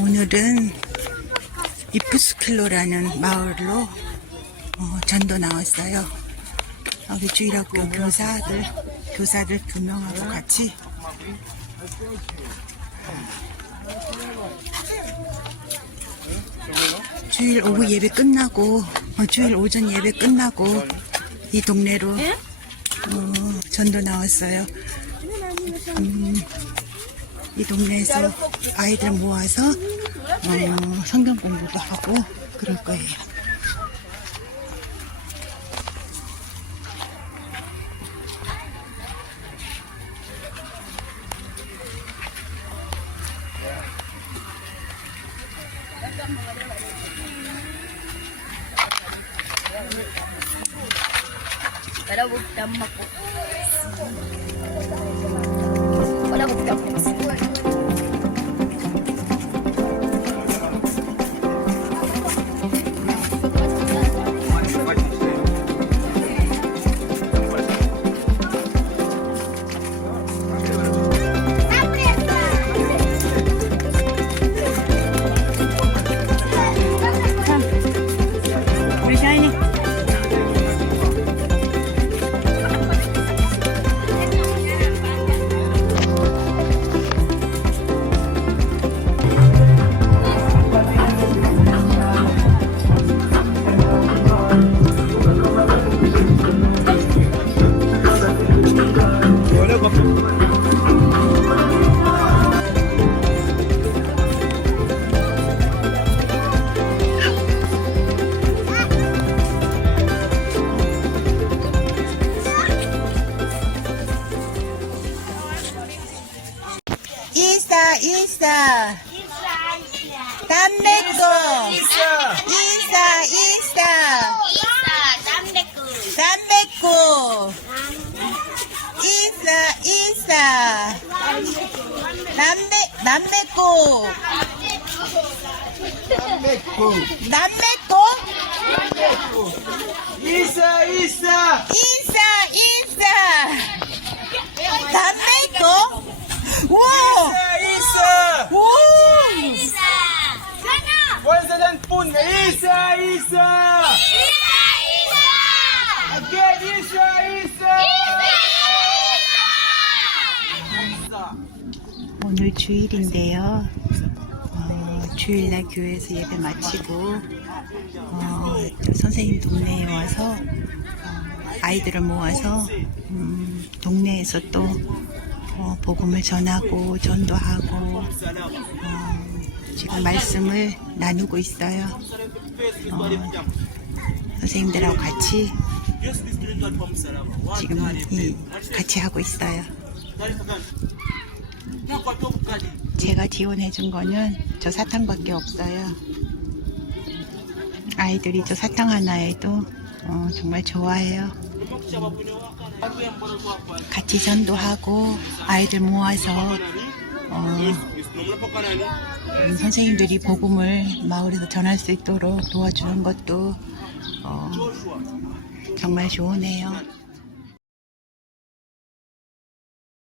오늘은 이프스킬로라는 마을로 어, 전도 나왔어요. 여기 주일학교 교사들, 교사들 두 명하고 같이 주일 오후 예배 끝나고 어, 주일 오전 예배 끝나고 이 동네로 어, 전도 나왔어요. 음, 이 동네에서 아이들 모아서 어, 성경 공부도 하고 그럴 거예요. Tama ko. Wala 인사 인사 담내고 인사 인사 담내고 인사 인사 남매 남매고 남매고 Isa, Isa! 인사 인사 남매고 와 Isa! 오! Kwanza lang po na Isa, Isa! Again, Isa, Isa! 오늘 주일인데요. 어, 주일날 교회에서 예배 마치고 어, 또 선생님 동네에 와서 어, 아이들을 모아서 음, 동네에서 또 어, 복음을 전하고 전도하고 어, 지금 말씀을 나누고 있어요. 어, 선생님들하고 같이 지금 이, 같이 하고 있어요. 제가 지원해 준 거는 저 사탕밖에 없어요. 아이들이 저 사탕 하나에도 어, 정말 좋아해요. 같이 전도하고 아이들 모아서 어, 음, 선생님들이 복음을 마을에서 전할 수 있도록 도와주는 것도 어, 정말 좋으네요.